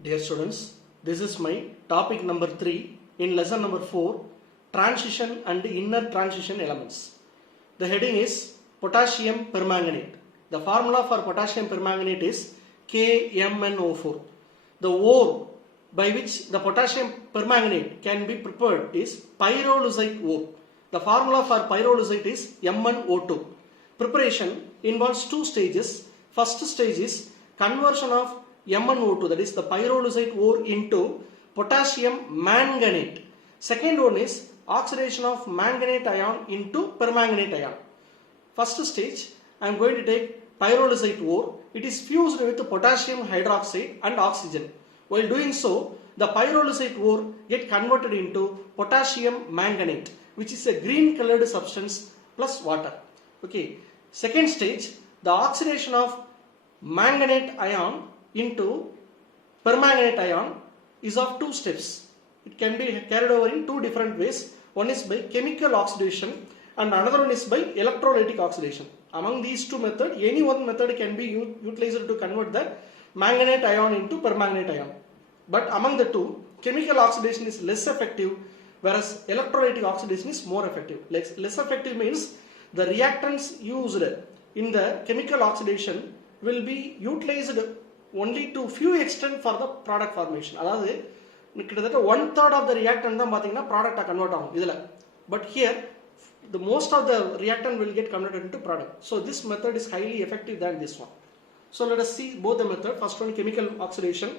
Dear students, this is my topic number 3 in lesson number 4, transition and inner transition elements. The heading is potassium permanganate. The formula for potassium permanganate is KMnO4. The ore by which the potassium permanganate can be prepared is pyrolusite ore. The formula for pyrolusite is MnO2. Preparation involves two stages. First stage is conversion of MnO2, that is the pyrolusite ore, into potassium manganate. Second one is oxidation of manganate ion into permanganate ion. First stage, I am going to take pyrolusite ore. It is fused with potassium hydroxide and oxygen. While doing so, the pyrolusite ore get converted into potassium manganate, which is a green colored substance plus water. Okay. Second stage, the oxidation of manganate ion into permanganate ion is of two steps. It can be carried over in two different ways. One is by chemical oxidation and another one is by electrolytic oxidation. Among these two methods, any one method can be utilized to convert the manganate ion into permanganate ion. But among the two, chemical oxidation is less effective, whereas electrolytic oxidation is more effective. Less effective means the reactants used in the chemical oxidation will be utilized only to few extent for the product formation. அதாவது கிட்டத்தட்ட 1/3 of the reactant தான் பாத்தீங்கன்னா product convert ஆகும் இதுல. But here the most of the reactant will get converted into product. So this method is highly effective than this one. So let us see both the method. First one, chemical oxidation.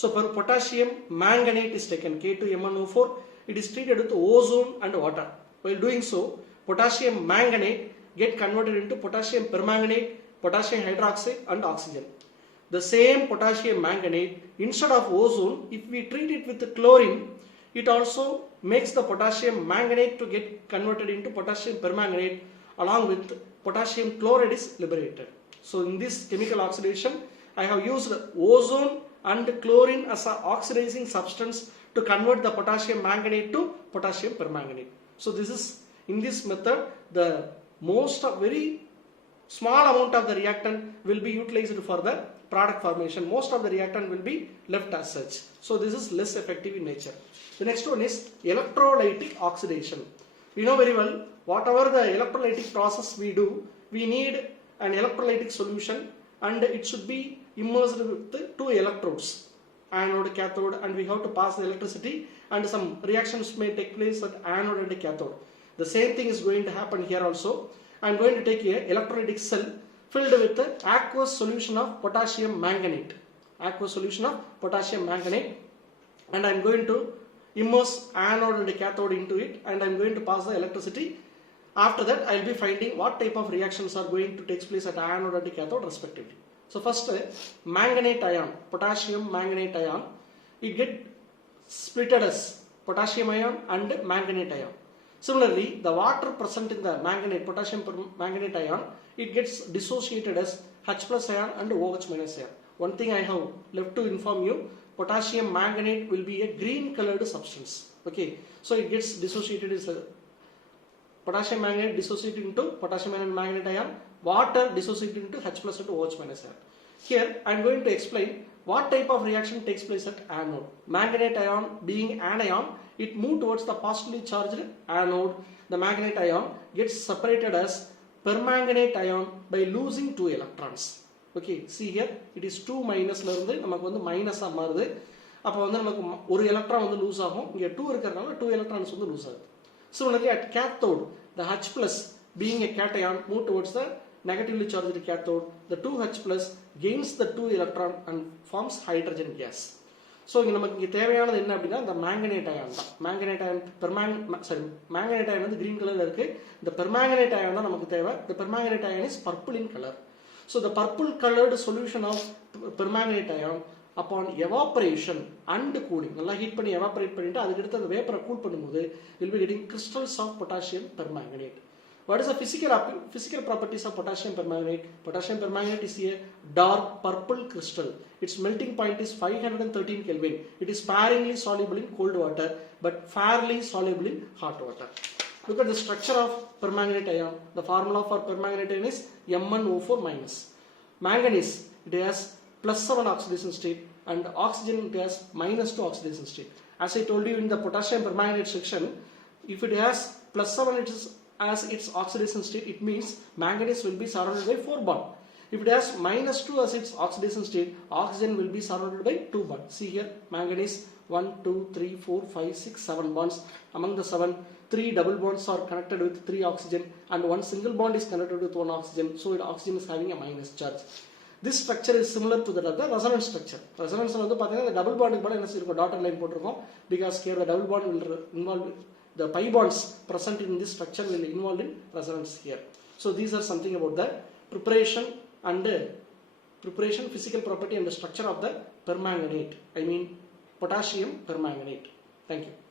So for potassium manganate is taken, K2MnO4. It is treated with ozone and water. While doing so, potassium manganate get converted into potassium permanganate, potassium hydroxide and oxygen. The same potassium manganate, instead of ozone, if we treat it with chlorine, it also makes the potassium manganate to get converted into potassium permanganate, along with potassium chloride is liberated. So in this chemical oxidation, I have used ozone and chlorine as an oxidizing substance to convert the potassium manganate to potassium permanganate. So this is, in this method, the very small amount of the reactant will be utilized for the product formation. Most of the reactant will be left as such. So this is less effective in nature. The next one is electrolytic oxidation. We know very well, whatever the electrolytic process we do, we need an electrolytic solution and it should be immersed with two electrodes, anode, cathode, and we have to pass the electricity and some reactions may take place at anode and cathode. The same thing is going to happen here also. I am going to take a electrolytic cell filled with aqueous solution of potassium manganate. Aqueous solution of potassium manganate, and I am going to immerse anode and cathode into it, and I am going to pass the electricity. After that, I will be finding what type of reactions are going to take place at anode and cathode respectively. So first, manganate ion, potassium manganate ion, it get splitted as potassium ion and manganate ion. Similarly, the water present in the manganate, potassium manganate ion, it gets dissociated as H plus ion and OH minus ion. One thing I have left to inform you, potassium manganate will be a green colored substance. Okay, so it gets dissociated as potassium manganate dissociated into potassium and manganate ion, water dissociated into H plus and OH minus ion. Here I am going to explain what type of reaction takes place at anode. Manganate ion being anion, it moves towards the positively charged anode. The manganate ion gets separated as permanganate ion by losing 2 electrons. Okay, see here, it is 2 minus ல இருந்து நமக்கு வந்து மைனஸா மாறுது. அப்ப வந்து நமக்கு ஒரு electron வந்து லூஸ் ஆகும். இங்க 2 இருக்கறனால 2 electrons வந்து லூஸ் ஆகுது. Similarly at cathode, the H plus being a cation move towards the negatively charged cathode. The 2H plus gains the 2 electron and forms hydrogen gas. So நமக்கு இங்க தேவையானது என்ன அப்படினா இந்த manganate ion தான். Manganate ion manganate ion வந்து green colorல இருக்கு. இந்த permanganate ion தான் நமக்கு தேவை. The permanganate ion is purple in color. So the purple colored solution of permanganate ion upon evaporation and cooling, நல்லா ஹீட் பண்ணி எவாபரேட் பண்ணிட்டு அதுக்கு அடுத்து அந்த வேப்பரை கூல் பண்ணும்போது will be getting crystals of potassium permanganate. What is the physical properties of potassium permanganate? Potassium permanganate is a dark purple crystal. Its melting point is 513 Kelvin. It is sparingly soluble in cold water but fairly soluble in hot water. Look at the structure of permanganate ion. The formula for permanganate ion is MnO4-. Manganese, it has +7 oxidation state. and oxygen it has -2 oxidation state. As I told you in the potassium permanganate section, if it has +7 it is as its oxidation state, it means manganese will be surrounded by 4 bond. If it has -2 as its oxidation state, oxygen will be surrounded by 2 bonds. See here, manganese 1, 2, 3, 4, 5, 6, 7 bonds. Among the 7, 3 double bonds are connected with 3 oxygen and 1 single bond is connected with 1 oxygen. So oxygen is having a minus charge. This structure is similar to that of the resonance structure. Resonance வந்து பாத்தீங்கன்னா the double bond கூட என்ன இருக்கும் dotted line போட்டுருக்கோம், because here the double bond will involve the pi bonds present in this structure will involve in resonance here. So these are something about the preparation and physical property and the structure of the permanganate, I mean potassium permanganate. Thank you.